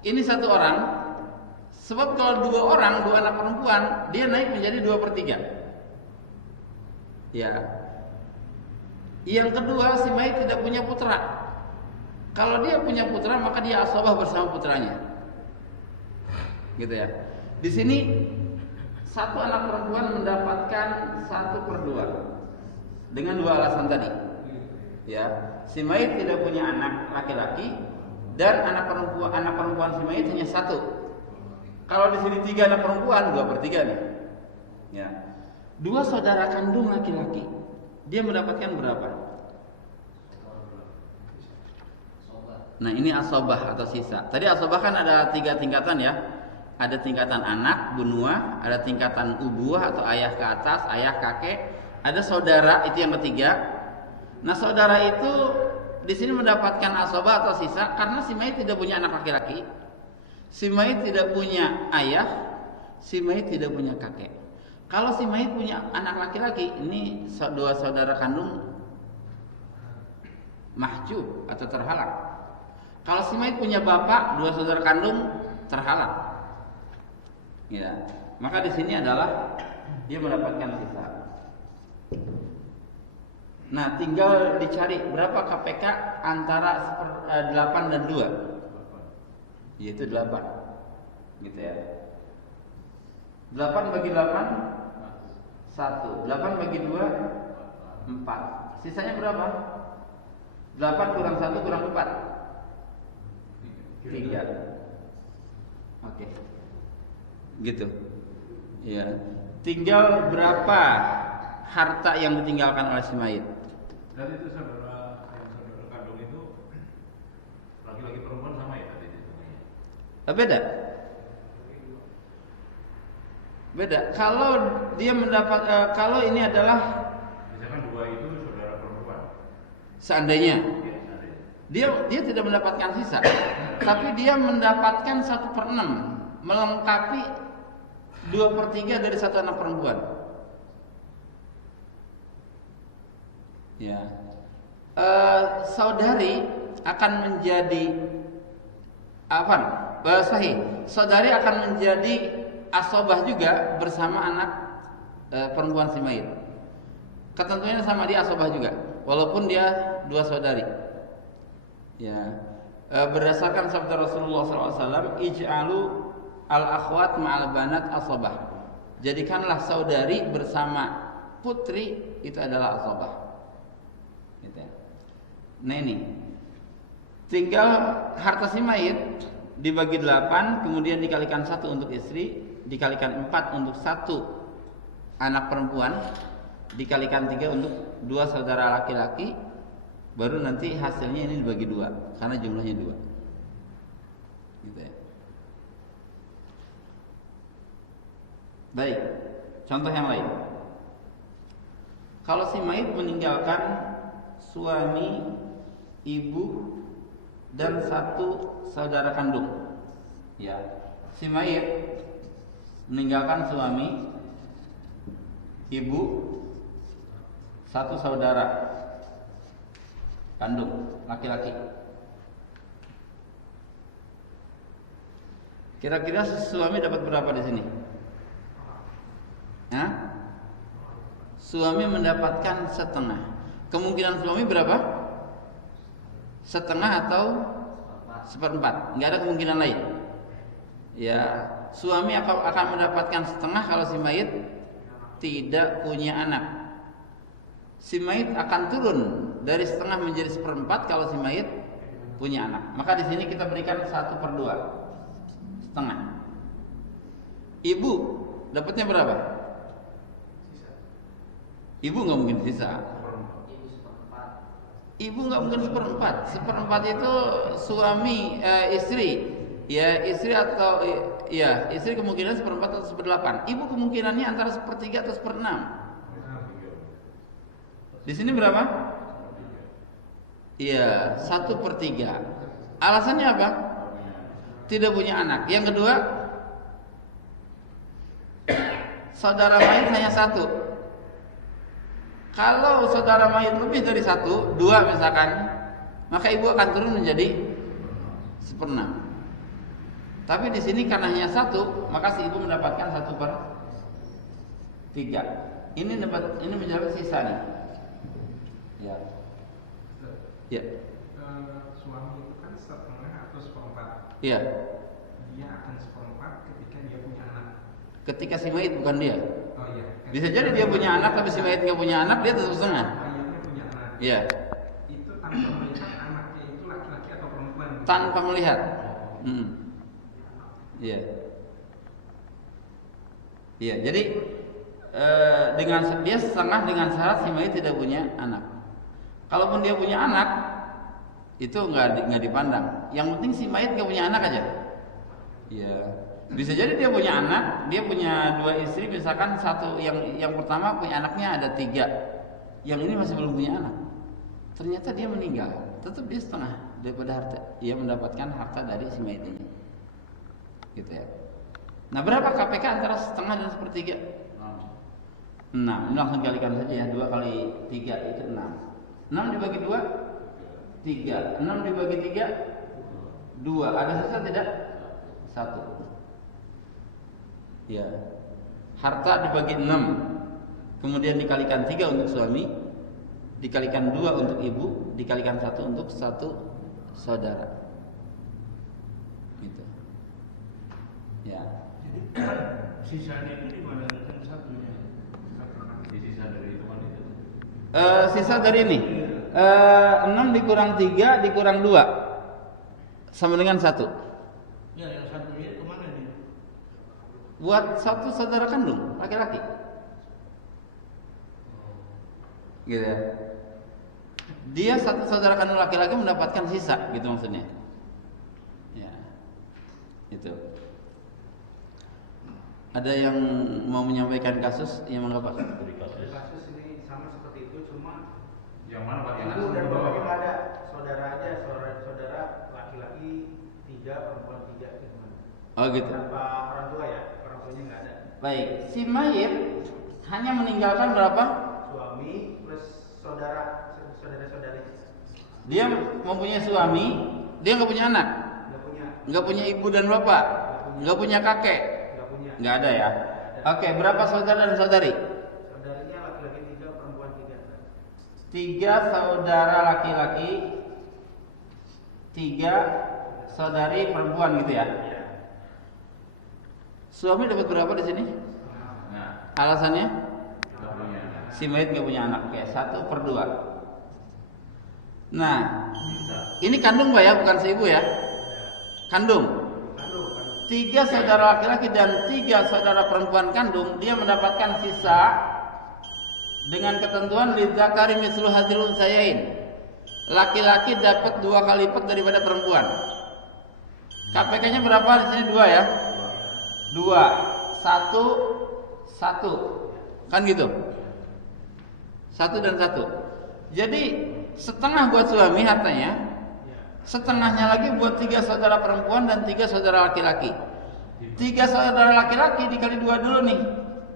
ini 1 orang. Sebab kalau 2 orang, 2 anak perempuan, dia naik menjadi 2/3. Ya. Yang kedua, si mayit tidak punya putra. Kalau dia punya putra, maka dia asabah bersama putranya. Gitu ya. Di sini 1 anak perempuan mendapatkan 1/2 dengan 2 alasan tadi. Ya, si mayit tidak punya anak laki-laki dan anak perempuan si mayit hanya 1. Kalau di sini 3 anak perempuan, 2/3 nih. Ya. 2 saudara kandung laki-laki, dia mendapatkan berapa? Nah, ini asobah atau sisa. Tadi asobah kan ada 3 tingkatan ya. Ada tingkatan anak, bunua, ada tingkatan ubuah atau ayah ke atas, ayah kakek, ada saudara, itu yang ketiga. Nah, saudara itu di sini mendapatkan asobah atau sisa karena si mayit tidak punya anak laki-laki, si mayit tidak punya ayah, si mayit tidak punya kakek. Kalau si mayit punya anak laki-laki, ini 2 saudara kandung mahjub atau terhalang. Kalau si mayit punya bapak, 2 saudara kandung, terhalang. Ya, maka di sini adalah dia mendapatkan sisa. Nah, tinggal dicari berapa KPK antara 8 dan 2. Yaitu 8. Gitu ya. 8 bagi 8 1. 8 bagi 2 4. Sisanya berapa? 8 kurang 1 kurang 4 3. Oke. Gitu. Ya. Tinggal berapa harta yang ditinggalkan oleh si mayit? Dan itu saudara kandung itu laki-laki perempuan sama ya tadi? Beda. Beda. Kalau dia mendapat kalau ini adalah Misalkan 2 itu saudara perempuan. seandainya Ya, seandainya. dia tidak mendapatkan sisa, tapi dia mendapatkan 1/6 melengkapi 2/3 dari satu anak perempuan. Ya, saudari akan menjadi apa? Sahih. Saudari akan menjadi asobah juga bersama anak perempuan si mayit. Ketentuannya sama, dia asobah juga, walaupun dia 2 saudari. Ya, berdasarkan sabda Rasulullah SAW, ij'alu al-akhwat ma'al banat asobah. Jadikanlah saudari bersama putri itu adalah asobah. Gitu ya. Nah ini, tinggal harta si mayit dibagi 8, kemudian dikalikan 1 untuk istri, dikalikan 4 untuk 1 anak perempuan, dikalikan 3 untuk 2 saudara laki-laki, baru nanti hasilnya ini dibagi 2 karena jumlahnya 2. Gitu ya. Baik, contoh yang lain. Kalau si mayit meninggalkan suami, ibu, dan 1 saudara kandung. Ya, si mayit meninggalkan suami, ibu, 1 saudara kandung laki-laki. Kira-kira suami dapat berapa di sini? Hah? Suami mendapatkan setengah. Kemungkinan suami berapa? Setengah atau 1/4? Nggak ada kemungkinan lain. Ya, suami akan mendapatkan setengah kalau si mayit tidak punya anak. Si mayit akan turun dari setengah menjadi 1/4 kalau si mayit punya anak. Maka di sini kita berikan 1/2, setengah. Ibu dapatnya berapa? Ibu nggak mungkin sisa. Ibu nggak mungkin 1/4. 1/4 itu suami, istri. Ya, istri atau ya, istri kemungkinan 1/4 atau 1/8. Ibu kemungkinannya antara 1/3 atau 1/6. Di sini berapa? Iya, 1/3. Alasannya apa? Tidak punya anak. Yang kedua, saudara mayit hanya 1. Kalau saudara mayit lebih dari 1, 2 misalkan, maka ibu akan turun menjadi 1/6. Tapi di sini karena hanya 1, maka si ibu mendapatkan 1/3. Ini menjadi sisa nih. Ya. Ya. Suami itu kan 1/2 atau 1/4. Iya. Dia akan 1/4 ketika dia punya anak. Ketika si mayit bukan dia. Oh iya. Bisa jadi dia punya anak tapi si mayit nggak punya anak, dia tetap setengah. Ayahnya punya anak. Iya. Itu tanpa melihat anaknya itu laki-laki atau perempuan. Tanpa melihat. Iya. Iya. Jadi dengan dia setengah dengan syarat si mayit tidak punya anak. Kalaupun dia punya anak, itu nggak dipandang. Yang penting si mayit nggak punya anak aja. Iya. Bisa jadi dia punya anak, dia punya 2 istri, misalkan satu yang pertama punya anaknya ada 3, yang ini masih belum punya anak. Ternyata dia meninggal, tetap dia setengah daripada harta. Ia mendapatkan harta dari si mayit ini. Gitu ya. Nah, berapa KPK antara setengah dan 1/3? 6. Ini langsung kalikan saja ya. 2 kali 3 itu 6. 6 dibagi 2 3. 6 dibagi 3 2. Ada sisa tidak? 1. Ya. Harta dibagi 6. Kemudian dikalikan 3 untuk suami, dikalikan 2 untuk ibu, dikalikan 1 untuk satu saudara. Gitu. Ya. Jadi sisanya itu di mana kan satunya? Di sisa dari itu kan itu. Sisa dari ini 6 dikurang 3 dikurang 2 sama dengan 1. Ya, yang satunya kemana nih? Buat satu saudara kandung laki-laki. Gitu ya. Dia satu saudara kandung laki-laki mendapatkan sisa, gitu maksudnya. Ya. Itu. Ada yang mau menyampaikan kasus yang mengapa? Kasus ini sama seperti itu, cuma Yang mana Pak? Yang ibu atas dan dulu, bapaknya Pak? nggak ada, saudara aja, saudara laki-laki 3, perempuan 3 gitu. Oh gitu. Tanpa orang tua ya, orang tuanya nggak ada. Baik, si mayit hanya meninggalkan berapa? Suami plus saudara-saudari. Dia mempunyai suami, dia nggak punya anak, nggak punya ibu dan bapak, nggak punya kakek, Nggak punya. nggak ada ya. Oke, berapa saudara dan saudari? Saudarinya laki-laki 3, perempuan 3. 3 saudara laki-laki, 3 saudari perempuan gitu ya. Iya. Suami dapat berapa di sini? Nah, Alasannya? kita punya. Si mayit nggak punya anak. Oke, 1/2. Nah, Bisa. ini kandung Pak ya, bukan si ibu ya. Kandung. Kandung. 3 saudara laki-laki dan 3 saudara perempuan kandung, dia mendapatkan sisa dengan ketentuan lidzakari mislu hadzil unsayain. Laki-laki dapat 2 kali lipat daripada perempuan. KPK-nya berapa di sini? 2 ya. 2, 1, 1. Kan gitu. 1 dan 1. Jadi setengah buat suami hartanya, setengahnya lagi buat 3 saudara perempuan dan 3 saudara laki-laki. 3 saudara laki-laki dikali 2 dulu nih.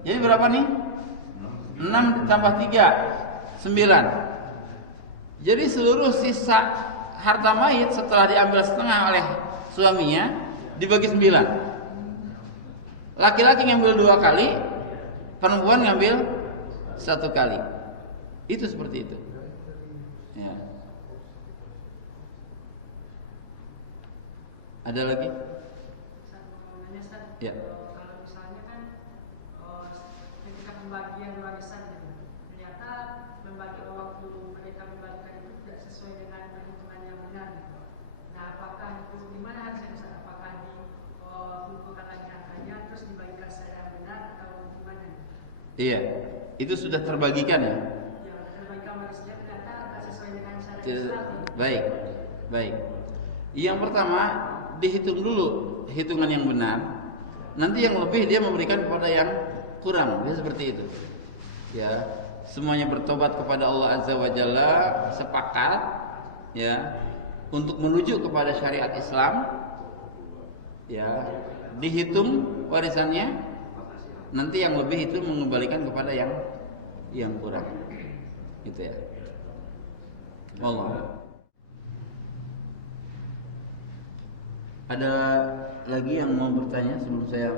Jadi berapa nih? 6 ditambah 3 9. Jadi seluruh sisa harta mayit setelah diambil setengah oleh suaminya dibagi 9. Laki-laki ngambil 2 kali, perempuan ngambil 1 kali. Itu seperti itu. Ya. Ada lagi? Ya. Kalau misalnya kan ketika pembagian warisan gitu, ternyata membagi waktu mereka membagikan itu tidak sesuai dengan perhitungan yang benar gitu. Nah, apakah itu di mana harusnya bisa? Apakah dikumpulkan lagi angkanya terus dibagikan secara yang benar atau gimana? Iya. Itu sudah terbagikan ya. Ya, terbagikan warisnya ternyata tidak sesuai dengan syariat Tidak- Islam. Baik. Baik. Yang pertama dihitung dulu hitungan yang benar. Nanti yang lebih dia memberikan kepada yang kurang. Dia seperti itu. Ya, semuanya bertobat kepada Allah Azza wa Jalla, sepakat ya untuk menuju kepada syariat Islam. Ya, dihitung warisannya. Nanti yang lebih itu mengembalikan kepada yang kurang. Gitu ya. Wallah. Ada lagi yang mau bertanya sebelum saya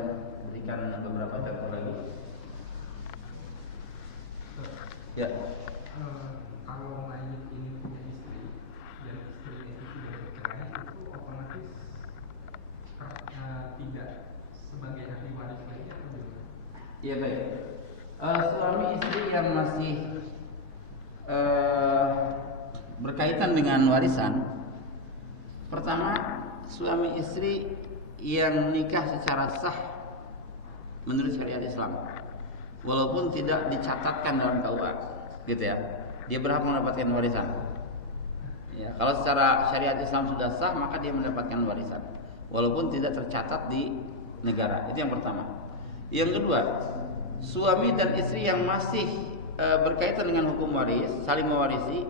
berikan beberapa contoh lagi? Ya. Kalau mayit ini punya istri dan istri itu sudah bercerai, itu otomatis tidak sebagai ahli waris lagi atau gimana? Iya baik. Suami istri yang masih berkaitan dengan warisan, pertama suami istri yang nikah secara sah menurut syariat Islam, walaupun tidak dicatatkan dalam KUA, gitu ya, dia berhak mendapatkan warisan. Ya, kalau secara syariat Islam sudah sah, maka dia mendapatkan warisan, walaupun tidak tercatat di negara. Itu yang pertama. Yang kedua, suami dan istri yang masih berkaitan dengan hukum waris, saling mewarisi,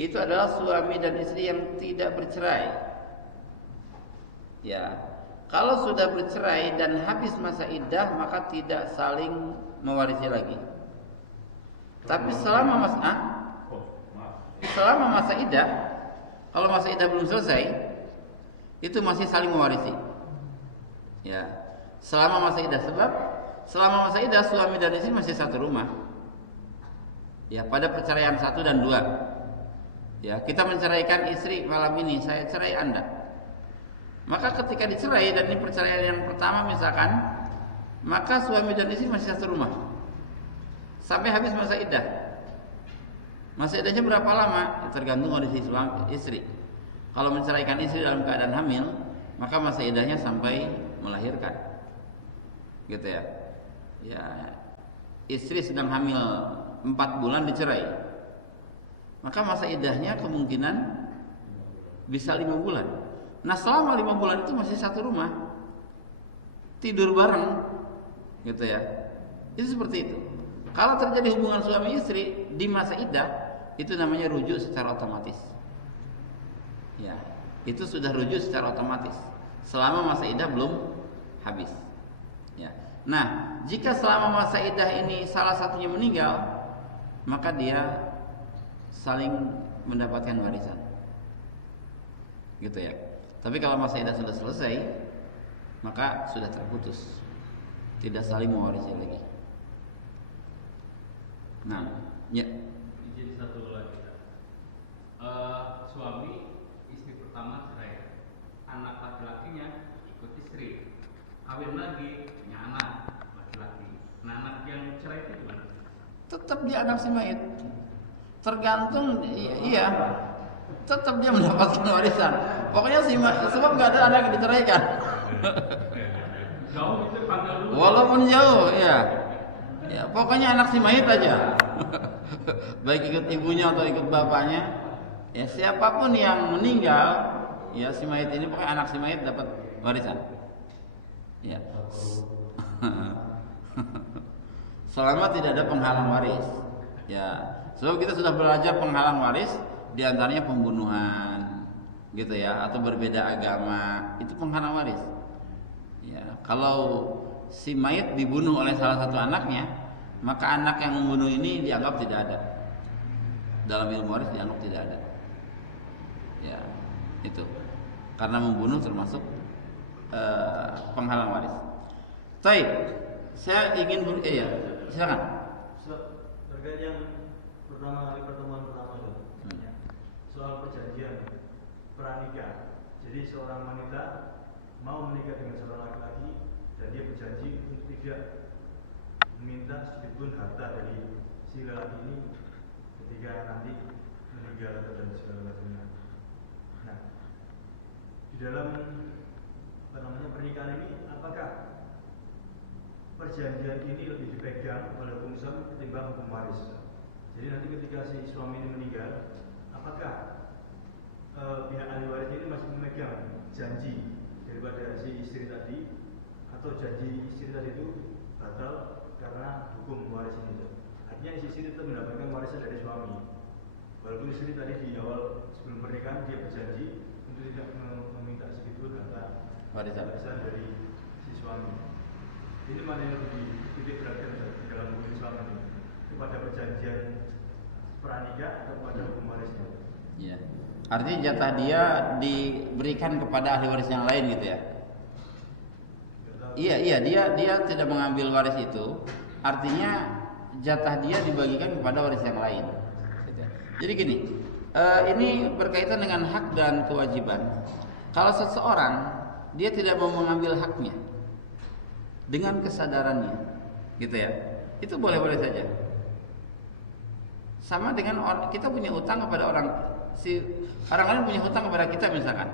itu adalah suami dan istri yang tidak bercerai. Ya, kalau sudah bercerai dan habis masa iddah, maka tidak saling mewarisi lagi. Tapi selama masa iddah, Kalau masa iddah belum selesai, itu masih saling mewarisi. Ya, selama masa iddah, sebab selama masa iddah suami dan istri masih satu rumah. Ya, pada perceraian 1 dan 2. Ya, kita menceraikan istri malam ini, saya cerai Anda. Maka ketika dicerai dan ini perceraian yang pertama misalkan, maka suami dan istri masih satu rumah sampai habis masa iddah. Masa iddahnya berapa lama? Ya, tergantung kondisi suami istri. Kalau menceraikan istri dalam keadaan hamil, maka masa iddahnya sampai melahirkan. Gitu ya. Ya, istri sedang hamil 4 bulan dicerai, maka masa iddahnya kemungkinan bisa 5 bulan. Nah, selama 5 bulan itu masih satu rumah, tidur bareng, gitu ya. Itu seperti itu. Kalau terjadi hubungan suami istri di masa iddah, itu namanya rujuk secara otomatis. Ya, itu sudah rujuk secara otomatis selama masa iddah belum habis. Ya. Nah, jika selama masa iddah ini salah satunya meninggal, maka dia saling mendapatkan warisan. Gitu ya. Tapi kalau masa iddah sudah selesai, maka sudah terputus. Tidak saling mewarisi lagi. Nah, ya. Jadi satu lagi. Suami istri pertama cerai. Anak laki-lakinya ikut istri. Kawin lagi, punya anak laki-laki. Nah, anak yang cerai itu gimana? Tetap dia anak si mayit. Tergantung, iya, tetap dia mendapatkan warisan. Pokoknya si sebab nggak ada anak yang diceraikan. Jauh itu panggil dulu. Walaupun jauh, ya. Ya, pokoknya anak si mayit aja. Baik ikut ibunya atau ikut bapaknya. Ya, siapapun yang meninggal, ya si mayit ini pokoknya anak si mayit dapat warisan. Ya. Selama tidak ada penghalang waris. Ya, sebab kita sudah belajar penghalang waris, diantaranya pembunuhan, gitu ya, atau berbeda agama, itu penghalang waris. Ya, kalau si mayit dibunuh oleh salah satu anaknya, maka anak yang membunuh ini dianggap tidak ada. Dalam ilmu waris dianggap tidak ada. Ya, itu. Karena membunuh termasuk penghalang waris. Baik, saya ingin ya, silakan. Terkait yang pertemuan pertama itu, soal perjanjian pranikah. Jadi seorang wanita mau menikah dengan seorang laki-laki dan dia berjanji untuk tidak meminta sedikitpun harta dari si lelaki ini ketika nanti meninggal atau dan segala macamnya. Nah, di dalam pernikahan ini, apakah perjanjian ini lebih dipegang oleh hukum Islam ketimbang hukum waris? Jadi nanti ketika si suami ini meninggal, apakah pihak ahli waris ini masih memegang janji daripada si istri tadi, atau janji istri tadi itu batal karena hukum waris ini? Artinya si istri tetap mendapatkan warisan dari suami, walaupun istri tadi di awal sebelum pernikahan dia berjanji untuk tidak meminta sedikitpun harta warisan dari si suami. Ini mana yang lebih titik beratkan di dalam hukum Islam ini, kepada perjanjian pranikah atau kepada hukum warisnya? Ya. Artinya jatah dia diberikan kepada ahli waris yang lain gitu ya. Iya, dia tidak mengambil waris itu. Artinya jatah dia dibagikan kepada waris yang lain. Gitu. Jadi gini, ini berkaitan dengan hak dan kewajiban. Kalau seseorang dia tidak mau mengambil haknya dengan kesadarannya, gitu ya, itu boleh-boleh saja. Sama dengan kita punya utang kepada orang lain punya hutang kepada kita misalkan,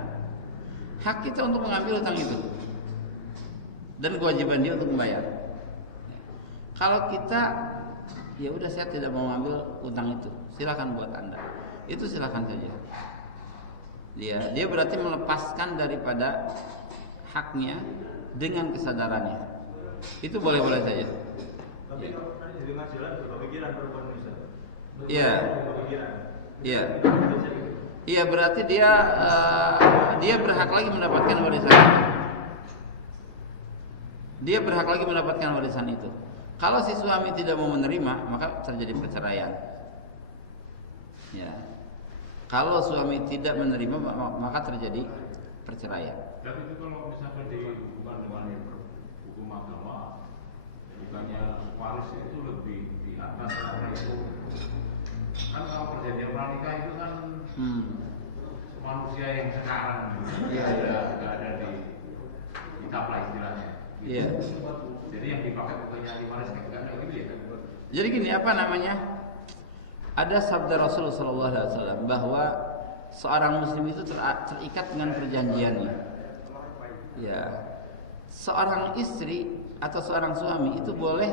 hak kita untuk mengambil hutang itu dan kewajiban dia untuk membayar. Kalau kita ya udah saya tidak mau mengambil hutang itu, silakan buat Anda, itu silakan saja. Dia berarti melepaskan daripada haknya dengan kesadarannya, itu boleh-boleh saja. Tapi kalau nanti di tengah jalan berubah pikiran perempuan Indonesia. Iya. Iya. Iya, berarti dia berhak lagi mendapatkan warisan itu. Dia berhak lagi mendapatkan warisan itu. Kalau si suami tidak mau menerima, maka terjadi perceraian. Ya. Kalau suami tidak menerima maka terjadi perceraian. Dan itu kalau misalkan dihubungkan dengan hukum agama, bukannya waris itu lebih di atas karena itu kan kalau perjanjian pranikah itu kan manusia yang sekarang tidak ada di kitab lah istilahnya. Iya. Jadi yang dipakai bukannya ahli waris enggak ada gitu ya. Jadi gini, apa namanya? Ada sabda Rasulullah SAW bahwa seorang muslim itu terikat dengan perjanjiannya. Ya, seorang istri atau seorang suami itu boleh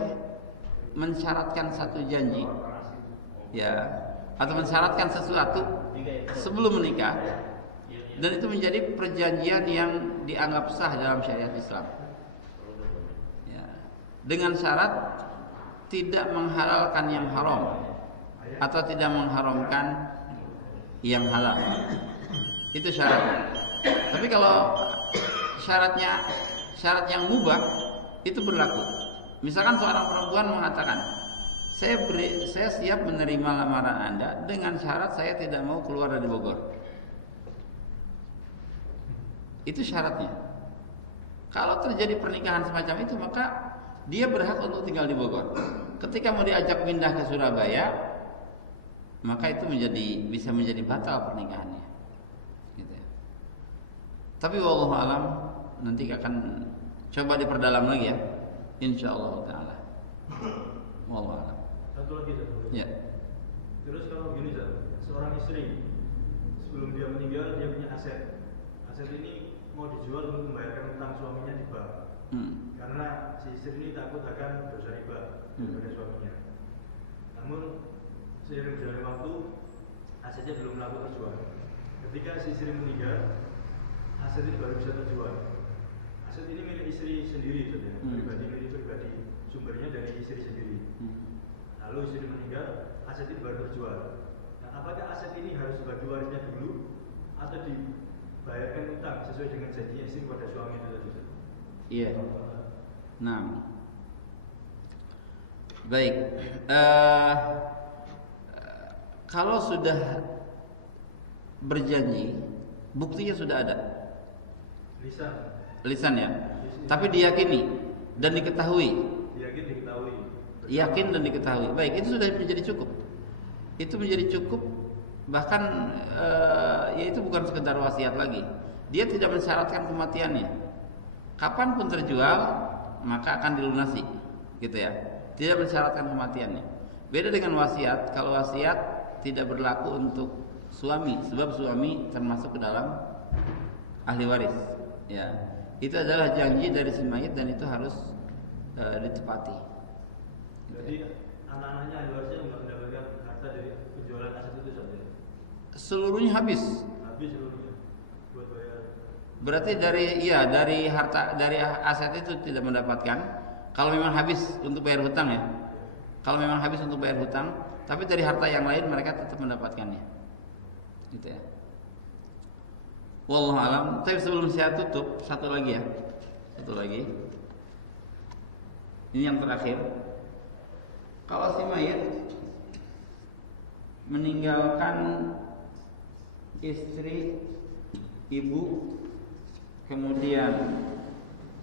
mensyaratkan satu janji, ya, atau mensyaratkan sesuatu sebelum menikah, dan itu menjadi perjanjian yang dianggap sah dalam syariat Islam. Ya, dengan syarat tidak menghalalkan yang haram atau tidak mengharamkan yang halal. Itu syarat. Tapi kalau syarat yang mubah itu berlaku. Misalkan seorang perempuan mengatakan, saya siap menerima lamaran Anda dengan syarat saya tidak mau keluar dari Bogor. Itu syaratnya. Kalau terjadi pernikahan semacam itu, maka dia berhak untuk tinggal di Bogor. Ketika mau diajak pindah ke Surabaya, maka itu bisa menjadi batal pernikahannya. Gitu ya. Tapi wallahu alam, nanti akan coba diperdalam lagi ya, insyaallah taala. Wallahu alam. Satu lagi, Ya. Terus kalau gini, seorang istri sebelum dia meninggal dia punya aset. Aset ini mau dijual untuk membayarkan utang suaminya di bank. Karena si istri ini takut akan dosa riba kepada suaminya. Namun seiring berjalannya waktu, asetnya belum laku terjual. Ketika si istri meninggal, aset ini baru bisa terjual. Aset ini milik istri sendiri, milik pribadi, sumbernya dari istri sendiri. Lalu istri meninggal, aset ini baru terjual. Nah, apakah aset ini harus bagi warisnya dulu atau dibayarkan utang sesuai dengan janji istri kepada suami itu tadi? Iya. Nah, baik. Kalau sudah berjanji, buktinya sudah ada. Lisan ya. Tapi diyakini dan diketahui. Yakin dan diketahui. Baik, itu sudah menjadi cukup. Itu menjadi cukup. Bahkan ya itu bukan sekedar wasiat lagi. Dia tidak mensyaratkan kematiannya. Kapanpun terjual, maka akan dilunasi, gitu ya. Tidak mensyaratkan kematiannya. Beda dengan wasiat. Kalau wasiat tidak berlaku untuk suami, sebab suami termasuk ke dalam ahli waris. Ya, itu adalah janji dari si mayit dan itu harus ditepati. Jadi anak-anaknya ahli warisnya nggak mendapatkan harta dari penjualan aset itu saja. Seluruhnya habis. Habis seluruhnya buat bayar. Berarti dari harta dari aset itu tidak mendapatkan. Kalau memang habis untuk bayar hutang ya. Kalau memang habis untuk bayar hutang, tapi dari harta yang lain mereka tetap mendapatkannya. Gitu ya. Wallahu alam. Tapi sebelum saya tutup, satu lagi ya. Satu lagi. Ini yang terakhir. Kalau si mayit meninggalkan istri, ibu, kemudian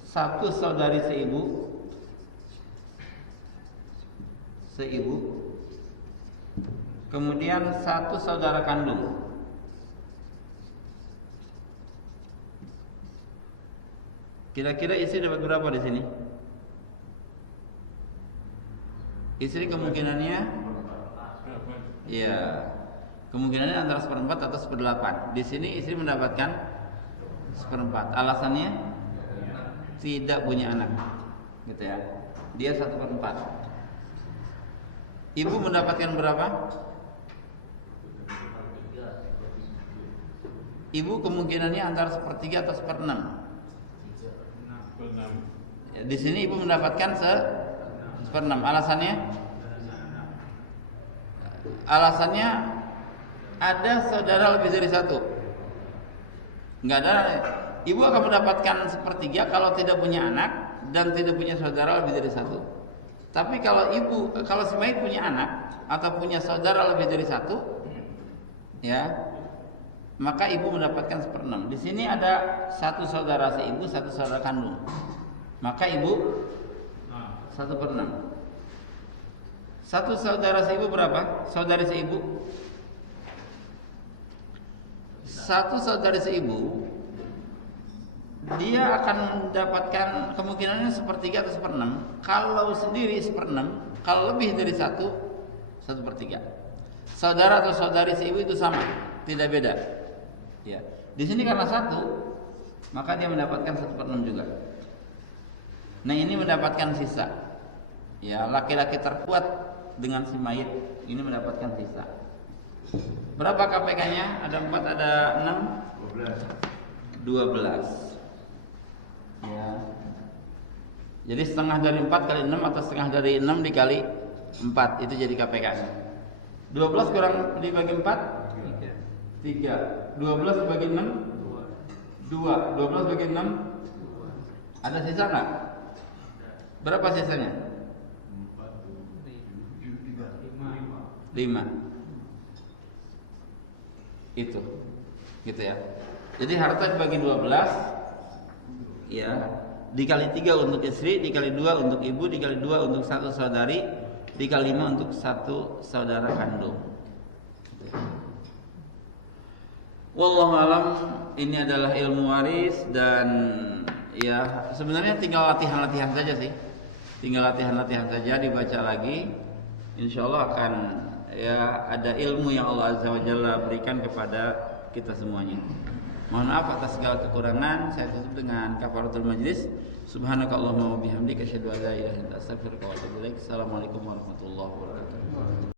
satu saudari seibu, kemudian satu saudara kandung. Kira-kira istri dapat berapa di sini? Istri kemungkinannya, ya, kemungkinannya antara 1/4 atau 1/8. Di sini istri mendapatkan 1/4. Alasannya tidak punya anak, gitu ya. Dia 1/4. Ibu mendapatkan berapa? Ibu kemungkinannya antara 1/3 atau 1/6. Di sini ibu mendapatkan 1/6. Alasannya ada saudara lebih dari satu. Enggak ada. Ibu akan mendapatkan 1/3 kalau tidak punya anak dan tidak punya saudara lebih dari satu. Tapi kalau si mayit punya anak atau punya saudara lebih dari satu, ya, maka ibu mendapatkan 1/6. Di sini ada satu saudara seibu, satu saudara kandung, maka ibu 1/6. Satu saudara seibu berapa? Saudari seibu? Satu saudari seibu, dia akan mendapatkan kemungkinannya 1/3 atau 1/6. Kalau sendiri 1/6, kalau lebih dari 1/3. Saudara atau saudari seibu itu sama, tidak beda. Ya, di sini karena 1, maka dia mendapatkan 1/6 juga. Nah, ini mendapatkan sisa. Ya, laki-laki terkuat dengan si mayit ini mendapatkan sisa. Berapa KPK-nya? Ada 4, ada 6, 12. Ya. Jadi setengah dari 4 kali 6 atau setengah dari 6 dikali 4 itu jadi KPK-nya. 12 kurang dibagi 4? 3. 12 dibagi 6? 2. 12 bagi 6? Ada sisa nggak? Berapa sisanya? 5. Itu. Gitu ya. Jadi harta dibagi 12 ya, dikali 3 untuk istri, dikali 2 untuk ibu, dikali 2 untuk satu saudari, dikali 5 untuk satu saudara kandung. Wallahu alam, ini adalah ilmu waris dan ya sebenarnya tinggal latihan-latihan saja sih. Tinggal latihan-latihan saja, dibaca lagi. Insyaallah akan ya ada ilmu yang Allah Azza wa Jalla berikan kepada kita semuanya. Mohon maaf atas segala kekurangan. Saya tutup dengan kafaratul majlis. Subhanakallahumma wa bihamdika asyhadu an la ilaha illa anta astaghfiruka wa atubu ilaik. Assalamualaikum warahmatullahi wabarakatuh.